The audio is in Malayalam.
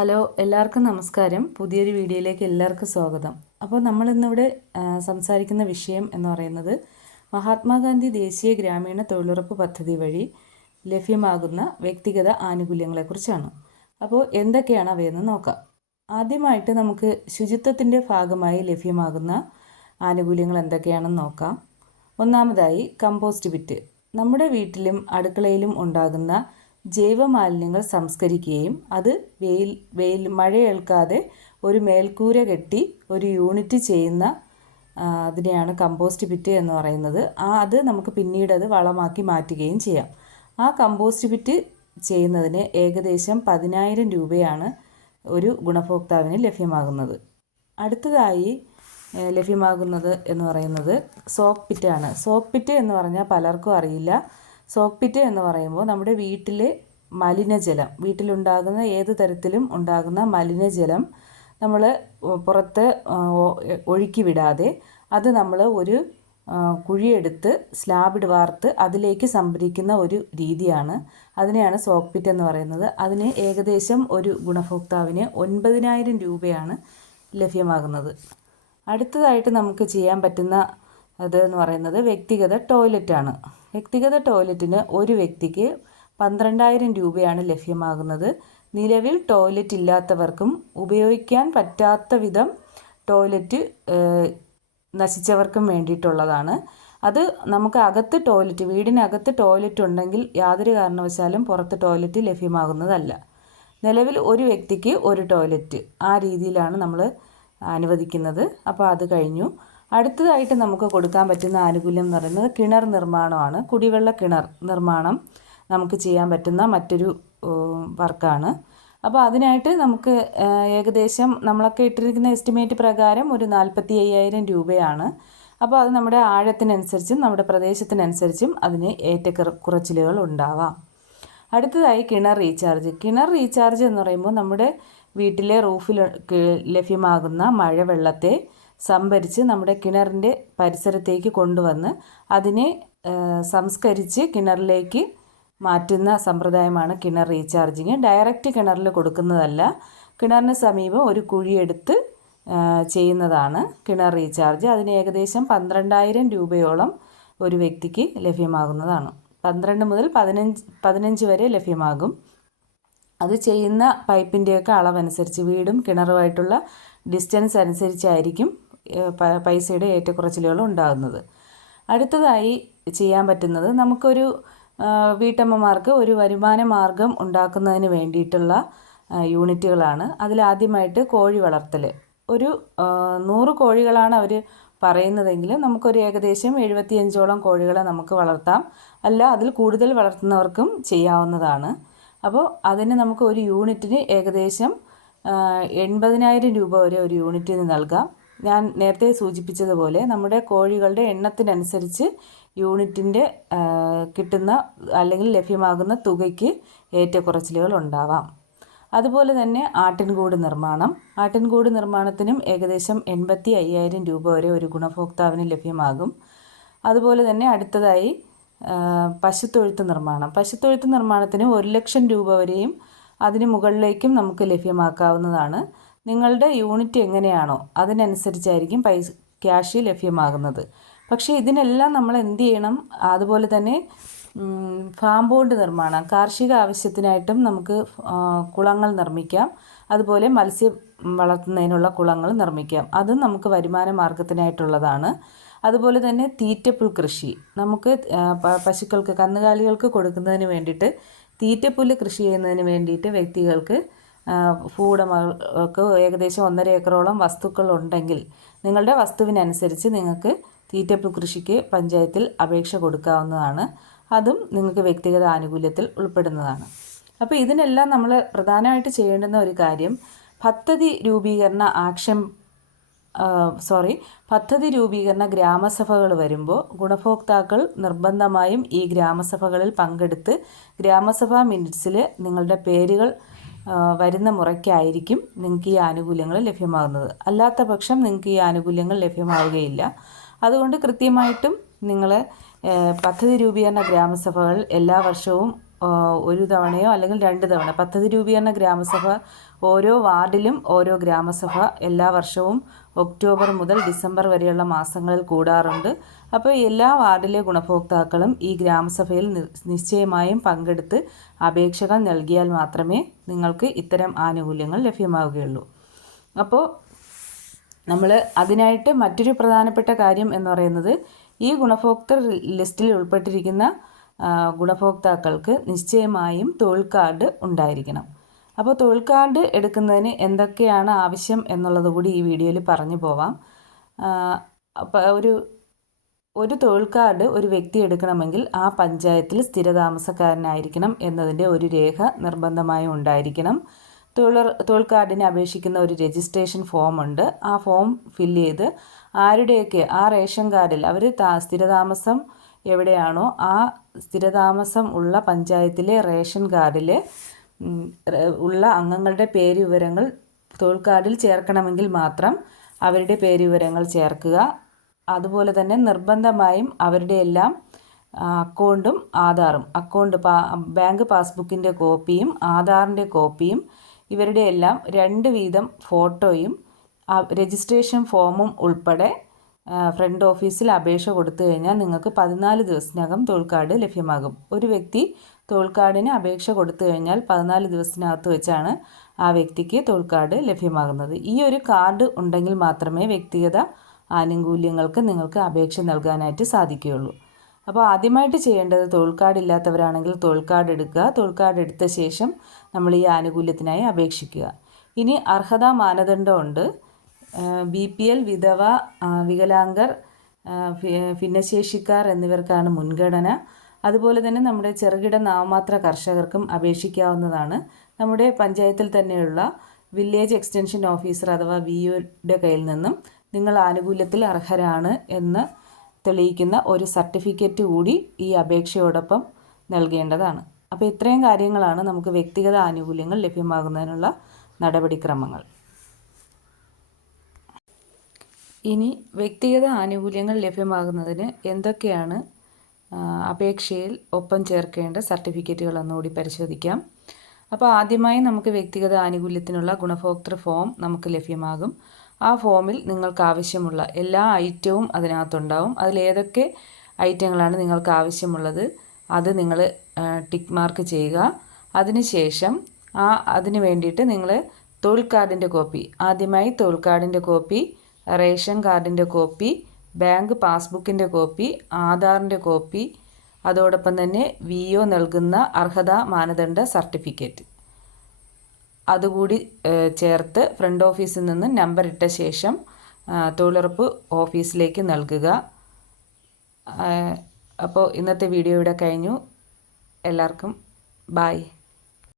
ഹലോ, എല്ലാവർക്കും നമസ്കാരം. പുതിയൊരു വീഡിയോയിലേക്ക് എല്ലാവർക്കും സ്വാഗതം. അപ്പോൾ നമ്മളിന്നിവിടെ സംസാരിക്കുന്ന വിഷയം എന്ന് പറയുന്നത് മഹാത്മാഗാന്ധി ദേശീയ ഗ്രാമീണ തൊഴിലുറപ്പ് പദ്ധതി വഴി ലഭ്യമാകുന്ന വ്യക്തിഗത ആനുകൂല്യങ്ങളെക്കുറിച്ചാണ്. അപ്പോൾ എന്തൊക്കെയാണ് അവയെന്ന് നോക്കാം. ആദ്യമായിട്ട് നമുക്ക് ശുചിത്വത്തിൻ്റെ ഭാഗമായി ലഭ്യമാകുന്ന ആനുകൂല്യങ്ങൾ എന്തൊക്കെയാണെന്ന് നോക്കാം. ഒന്നാമതായി കമ്പോസ്റ്റ് ബിറ്റ്. നമ്മുടെ വീട്ടിലും അടുക്കളയിലും ഉണ്ടാകുന്ന ജൈവമാലിന്യങ്ങൾ സംസ്കരിക്കുകയും അത് മഴയേൽക്കാതെ ഒരു മേൽക്കൂര കെട്ടി ഒരു യൂണിറ്റ് ചെയ്യുന്ന അതിനെയാണ് കമ്പോസ്റ്റ് ബിറ്റ് എന്ന് പറയുന്നത്. അത് നമുക്ക് പിന്നീട് അത് വളമാക്കി മാറ്റുകയും ചെയ്യാം. ആ കമ്പോസ്റ്റ് ബിറ്റ് ചെയ്യുന്നതിന് ഏകദേശം 10,000 രൂപയാണ് ഒരു ഗുണഭോക്താവിന് ലഭ്യമാകുന്നത്. അടുത്തതായി ലഭ്യമാകുന്നത് എന്ന് പറയുന്നത് സോക്ക് പിറ്റാണ്. സോക്ക് പിറ്റ് എന്ന് പറഞ്ഞാൽ പലർക്കും അറിയില്ല. സോക്ക് പിറ്റ് എന്ന് പറയുമ്പോൾ നമ്മുടെ വീട്ടിലെ മലിനജലം, വീട്ടിലുണ്ടാകുന്ന ഏത് തരത്തിലും ഉണ്ടാകുന്ന മലിനജലം നമ്മൾ പുറത്ത് ഒഴുക്കി വിടാതെ അത് നമ്മൾ ഒരു കുഴിയെടുത്ത് സ്ലാബിഡ് വാർത്ത് അതിലേക്ക് സംഭരിക്കുന്ന ഒരു രീതിയാണ്. അതിനെയാണ് സോക്ക് പിറ്റ് എന്ന് പറയുന്നത്. അതിന് ഏകദേശം ഒരു ഗുണഭോക്താവിന് 9,000 രൂപയാണ് ലഭ്യമാകുന്നത്. അടുത്തതായിട്ട് നമുക്ക് ചെയ്യാൻ പറ്റുന്ന എന്ന് പറയുന്നത് വ്യക്തിഗത ടോയ്ലറ്റാണ്. വ്യക്തിഗത ടോയ്ലറ്റിന് ഒരു വ്യക്തിക്ക് 12,000 രൂപയാണ് ലഭ്യമാകുന്നത്. നിലവിൽ ടോയ്ലറ്റ് ഇല്ലാത്തവർക്കും ഉപയോഗിക്കാൻ പറ്റാത്ത വിധം ടോയ്ലറ്റ് നശിച്ചവർക്കും വേണ്ടിയിട്ടുള്ളതാണ്. അത് നമുക്ക് അകത്ത് ടോയ്ലറ്റ്, വീടിനകത്ത് ടോയ്ലറ്റ് ഉണ്ടെങ്കിൽ യാതൊരു കാരണവശാലും പുറത്ത് ടോയ്ലറ്റ് ലഭ്യമാകുന്നതല്ല. നിലവിൽ ഒരു വ്യക്തിക്ക് ഒരു ടോയ്ലറ്റ്, ആ രീതിയിലാണ് നമ്മൾ അനുവദിക്കുന്നത്. അപ്പോൾ അത് കഴിഞ്ഞു. അടുത്തതായിട്ട് നമുക്ക് കൊടുക്കാൻ പറ്റുന്ന ആനുകൂല്യം എന്ന് പറയുന്നത് കിണർ നിർമ്മാണമാണ്. കുടിവെള്ള കിണർ നിർമ്മാണം നമുക്ക് ചെയ്യാൻ പറ്റുന്ന മറ്റൊരു വർക്കാണ്. അപ്പോൾ അതിനായിട്ട് നമുക്ക് ഏകദേശം നമ്മളൊക്കെ ഇട്ടിരിക്കുന്ന എസ്റ്റിമേറ്റ് പ്രകാരം ഒരു 45,000 രൂപയാണ്. അപ്പോൾ അത് നമ്മുടെ ആഴത്തിനനുസരിച്ചും നമ്മുടെ പ്രദേശത്തിനനുസരിച്ചും അതിന് ഏറ്റക്കുറച്ചിലുകൾ ഉണ്ടാവാം. അടുത്തതായി കിണർ റീചാർജ്. കിണർ റീചാർജ് എന്ന് പറയുമ്പോൾ നമ്മുടെ വീട്ടിലെ റൂഫിൽ ലഭ്യമാകുന്ന മഴവെള്ളത്തെ സംഭരിച്ച് നമ്മുടെ കിണറിൻ്റെ പരിസരത്തേക്ക് കൊണ്ടുവന്ന് അതിനെ സംസ്കരിച്ച് കിണറിലേക്ക് മാറ്റുന്ന സമ്പ്രദായമാണ് കിണർ റീചാർജിങ്. ഡയറക്റ്റ് കിണറിൽ കൊടുക്കുന്നതല്ല, കിണറിന് സമീപം ഒരു കുഴിയെടുത്ത് ചെയ്യുന്നതാണ് കിണർ റീചാർജ്. അതിന് ഏകദേശം 12,000 രൂപയോളം ഒരു വ്യക്തിക്ക് ലഭ്യമാകുന്നതാണ്. 12 മുതൽ 15 വരെ ലഭ്യമാകും. അത് ചെയ്യുന്ന പൈപ്പിൻ്റെയൊക്കെ അളവനുസരിച്ച്, വീടും കിണറുമായിട്ടുള്ള ഡിസ്റ്റൻസ് അനുസരിച്ചായിരിക്കും പൈസയുടെ ഏറ്റക്കുറച്ചിലുകൾ ഉണ്ടാകുന്നത്. അടുത്തതായി ചെയ്യാൻ പറ്റുന്നത് നമുക്കൊരു വീട്ടമ്മമാർക്ക് ഒരു വരുമാന മാർഗം ഉണ്ടാക്കുന്നതിന് വേണ്ടിയിട്ടുള്ള യൂണിറ്റുകളാണ്. അതിലാദ്യമായിട്ട് കോഴി വളർത്തൽ. ഒരു 100 കോഴികളാണ് അവർ പറയുന്നതെങ്കിലും നമുക്കൊരു ഏകദേശം 75ഓളം കോഴികളെ നമുക്ക് വളർത്താം. അല്ല, അതിൽ കൂടുതൽ വളർത്തുന്നവർക്കും ചെയ്യാവുന്നതാണ്. അപ്പോൾ അതിന് നമുക്ക് ഒരു യൂണിറ്റിന് ഏകദേശം 80,000 രൂപ വരെ ഒരു യൂണിറ്റിന് നൽകാം. ഞാൻ നേരത്തെ സൂചിപ്പിച്ചതുപോലെ നമ്മുടെ കോഴികളുടെ എണ്ണത്തിനനുസരിച്ച് യൂണിറ്റിൻ്റെ കിട്ടുന്ന അല്ലെങ്കിൽ ലഭ്യമാകുന്ന തുകയ്ക്ക് ഏറ്റക്കുറച്ചിലുകൾ ഉണ്ടാവാം. അതുപോലെ തന്നെ ആട്ടിൻകൂട് നിർമ്മാണം. ആട്ടിൻകൂട് നിർമ്മാണത്തിനും ഏകദേശം 85,000 രൂപ വരെ ഒരു ഗുണഭോക്താവിന് ലഭ്യമാകും. അതുപോലെ തന്നെ അടുത്തതായി പശുത്തൊഴുത്ത് നിർമ്മാണം. പശുത്തൊഴുത്ത് നിർമ്മാണത്തിന് 1,00,000 രൂപ വരെയും അതിന് മുകളിലേക്കും നമുക്ക് ലഭ്യമാക്കാവുന്നതാണ്. നിങ്ങളുടെ യൂണിറ്റ് എങ്ങനെയാണോ അതിനനുസരിച്ചായിരിക്കും ക്യാഷ് ലഭ്യമാകുന്നത്. പക്ഷേ ഇതിനെല്ലാം നമ്മൾ എന്ത് ചെയ്യണം? അതുപോലെ തന്നെ ഫാം ബോണ്ട് നിർമ്മാണം, കാർഷിക ആവശ്യത്തിനായിട്ടും നമുക്ക് കുളങ്ങൾ നിർമ്മിക്കാം. അതുപോലെ മത്സ്യം വളർത്തുന്നതിനുള്ള കുളങ്ങൾ നിർമ്മിക്കാം. അതും നമുക്ക് വരുമാന മാർഗത്തിനായിട്ടുള്ളതാണ്. അതുപോലെ തന്നെ തീറ്റപ്പുൽ കൃഷി, നമുക്ക് പശുക്കൾക്ക്, കന്നുകാലികൾക്ക് കൊടുക്കുന്നതിന് വേണ്ടിയിട്ട് തീറ്റപ്പുല്ല് കൃഷി ചെയ്യുന്നതിന് വേണ്ടിയിട്ട് വ്യക്തികൾക്ക് ഭൂവുടമകൾക്ക് ഏകദേശം 1.5 ഏക്കറോളം വസ്തുക്കൾ ഉണ്ടെങ്കിൽ നിങ്ങളുടെ വസ്തുവിനനുസരിച്ച് നിങ്ങൾക്ക് തീറ്റപ്പുൽ കൃഷിക്ക് പഞ്ചായത്തിൽ അപേക്ഷ കൊടുക്കാവുന്നതാണ്. അതും നിങ്ങൾക്ക് വ്യക്തിഗത ആനുകൂല്യത്തിൽ ഉൾപ്പെടുന്നതാണ്. അപ്പോൾ ഇതിനെല്ലാം നമ്മൾ പ്രധാനമായിട്ട് ചെയ്യേണ്ടുന്ന ഒരു കാര്യം, പദ്ധതി രൂപീകരണ ഗ്രാമസഭകൾ വരുമ്പോൾ ഗുണഭോക്താക്കൾ നിർബന്ധമായും ഈ ഗ്രാമസഭകളിൽ പങ്കെടുത്ത് ഗ്രാമസഭാ മിനിറ്റ്സിൽ നിങ്ങളുടെ പേരുകൾ വരുന്ന മുറയ്ക്കായിരിക്കും നിങ്ങൾക്ക് ഈ ആനുകൂല്യങ്ങൾ ലഭ്യമാകുന്നത്. അല്ലാത്ത പക്ഷം നിങ്ങൾക്ക് ഈ ആനുകൂല്യങ്ങൾ ലഭ്യമാവുകയില്ല. അതുകൊണ്ട് കൃത്യമായിട്ടും നിങ്ങൾ പദ്ധതി രൂപീകരണ ഗ്രാമസഭകൾ എല്ലാ വർഷവും ഒരു തവണയോ അല്ലെങ്കിൽ 2 തവണ പദ്ധതി രൂപീകരണ ഗ്രാമസഭ ഓരോ വാർഡിലും ഓരോ ഗ്രാമസഭ എല്ലാ വർഷവും ഒക്ടോബർ മുതൽ ഡിസംബർ വരെയുള്ള മാസങ്ങളിൽ കൂടാറുണ്ട്. അപ്പോൾ എല്ലാ വാർഡിലെ ഗുണഭോക്താക്കളും ഈ ഗ്രാമസഭയിൽ നിശ്ചയമായും പങ്കെടുത്ത് അപേക്ഷകൾ നൽകിയാൽ മാത്രമേ നിങ്ങൾക്ക് ഇത്തരം ആനുകൂല്യങ്ങൾ ലഭ്യമാവുകയുള്ളൂ. അപ്പോൾ നമ്മൾ അതിനായിട്ട് മറ്റൊരു പ്രധാനപ്പെട്ട കാര്യം എന്ന് പറയുന്നത് ഈ ഗുണഭോക്തൃ ലിസ്റ്റിൽ ഉൾപ്പെട്ടിരിക്കുന്ന ഗുണഭോക്താക്കൾക്ക് നിശ്ചയമായും തൊഴിൽ കാർഡ് ഉണ്ടായിരിക്കണം. അപ്പോൾ തൊഴിൽ കാർഡ് എടുക്കുന്നതിന് എന്തൊക്കെയാണ് ആവശ്യം എന്നുള്ളത് കൂടി ഈ വീഡിയോയിൽ പറഞ്ഞു പോവാം. അപ്പോൾ ഒരു തൊഴിൽ കാർഡ് ഒരു വ്യക്തി എടുക്കണമെങ്കിൽ ആ പഞ്ചായത്തിൽ സ്ഥിരതാമസക്കാരനായിരിക്കണം എന്നതിൻ്റെ ഒരു രേഖ നിർബന്ധമായും ഉണ്ടായിരിക്കണം. തൊഴിൽ കാർഡിന് അപേക്ഷിക്കുന്ന ഒരു രജിസ്ട്രേഷൻ ഫോമുണ്ട്. ആ ഫോം ഫില്ല് ചെയ്ത് ആരുടെയൊക്കെ ആ റേഷൻ കാർഡിൽ അവർ സ്ഥിരതാമസം എവിടെയാണോ ആ സ്ഥിരതാമസം ഉള്ള പഞ്ചായത്തിലെ റേഷൻ കാർഡിൽ ഉള്ള അംഗങ്ങളുടെ പേര് വിവരങ്ങൾ തൊഴിൽ കാർഡിൽ ചേർക്കണമെങ്കിൽ മാത്രം അവരുടെ പേര് വിവരങ്ങൾ ചേർക്കുക. അതുപോലെ തന്നെ നിർബന്ധമായും അവരുടെ എല്ലാം അക്കൗണ്ടും ആധാറും ബാങ്ക് പാസ്ബുക്കിൻ്റെ കോപ്പിയും ആധാറിൻ്റെ കോപ്പിയും ഇവരുടെ എല്ലാം 2 വീതം ഫോട്ടോയും രജിസ്ട്രേഷൻ ഫോമും ഉൾപ്പെടെ ഫ്രണ്ട് ഓഫീസിൽ അപേക്ഷ കൊടുത്തു കഴിഞ്ഞാൽ നിങ്ങൾക്ക് 14 ദിവസത്തിനകം തൊഴിൽ കാർഡ് ലഭ്യമാകും. ഒരു വ്യക്തി തൊഴിൽ കാർഡിന് അപേക്ഷ കൊടുത്തു കഴിഞ്ഞാൽ 14 ദിവസത്തിനകത്ത് വെച്ചാണ് ആ വ്യക്തിക്ക് തൊഴിൽ കാർഡ് ലഭ്യമാകുന്നത്. ഈ ഒരു കാർഡ് ഉണ്ടെങ്കിൽ മാത്രമേ വ്യക്തിഗത ആനുകൂല്യങ്ങൾക്ക് നിങ്ങൾക്ക് അപേക്ഷ നൽകാനായിട്ട് സാധിക്കുകയുള്ളൂ. അപ്പോൾ ആദ്യമായിട്ട് ചെയ്യേണ്ടത് തൊഴിൽ കാർഡ് ഇല്ലാത്തവരാണെങ്കിൽ തൊഴിൽ കാർഡ് എടുക്കുക. തൊഴിൽ കാർഡ് എടുത്ത ശേഷം നമ്മൾ ഈ ആനുകൂല്യത്തിനായി അപേക്ഷിക്കുക. ഇനി അർഹതാ മാനദണ്ഡമുണ്ട്. BPL, വിധവ, വികലാംഗർ, ഭിന്നശേഷിക്കാർ എന്നിവർക്കാണ് മുൻഗണന. അതുപോലെ തന്നെ നമ്മുടെ ചെറുകിട നാമമാത്ര കർഷകർക്കും അപേക്ഷിക്കാവുന്നതാണ്. നമ്മുടെ പഞ്ചായത്തിൽ തന്നെയുള്ള വില്ലേജ് എക്സ്റ്റൻഷൻ ഓഫീസർ അഥവാ VOയുടെ കയ്യിൽ നിന്നും നിങ്ങൾ ആനുകൂല്യത്തിൽ അർഹരാണ് എന്ന് തെളിയിക്കുന്ന ഒരു സർട്ടിഫിക്കറ്റ് കൂടി ഈ അപേക്ഷയോടൊപ്പം നൽകേണ്ടതാണ്. അപ്പോൾ ഇത്രയും കാര്യങ്ങളാണ് നമുക്ക് വ്യക്തിഗത ആനുകൂല്യങ്ങൾ ലഭ്യമാകുന്നതിനുള്ള നടപടിക്രമങ്ങൾ. ഇനി വ്യക്തിഗത ആനുകൂല്യങ്ങൾ ലഭ്യമാകുന്നതിന് എന്തൊക്കെയാണ് അപേക്ഷയിൽ ഒപ്പം ചേർക്കേണ്ട സർട്ടിഫിക്കറ്റുകൾ എന്നുകൂടി പരിശോധിക്കാം. അപ്പോൾ ആദ്യമായി നമുക്ക് വ്യക്തിഗത ആനുകൂല്യത്തിനുള്ള ഗുണഭോക്തൃ ഫോം നമുക്ക് ലഭ്യമാകും. ആ ഫോമിൽ നിങ്ങൾക്ക് ആവശ്യമുള്ള എല്ലാ ഐറ്റവും അതിനകത്തുണ്ടാവും. അതിലേതൊക്കെ ഐറ്റങ്ങളാണ് നിങ്ങൾക്ക് ആവശ്യമുള്ളത് അത് നിങ്ങൾ ടിക്ക് മാർക്ക് ചെയ്യുക. അതിനുശേഷം അതിന് വേണ്ടിയിട്ട് നിങ്ങൾ തൊഴിൽ കാർഡിൻ്റെ കോപ്പി, ആദ്യമായി തൊഴിൽ കാർഡിൻ്റെ കോപ്പി, റേഷൻ കാർഡിൻ്റെ കോപ്പി, ബാങ്ക് പാസ്ബുക്കിൻ്റെ കോപ്പി, ആധാറിൻ്റെ കോപ്പി, അതോടൊപ്പം തന്നെ VO നൽകുന്ന അർഹതാ മാനദണ്ഡ സർട്ടിഫിക്കറ്റ് അതുകൂടി ചേർത്ത് ഫ്രണ്ട് ഓഫീസിൽ നിന്ന് നമ്പർ ഇട്ട ശേഷം തൊഴിലുറപ്പ് ഓഫീസിലേക്ക് നൽകുക. അപ്പോൾ ഇന്നത്തെ വീഡിയോ ഇവിടെ കഴിഞ്ഞു. എല്ലാവർക്കും ബായ്.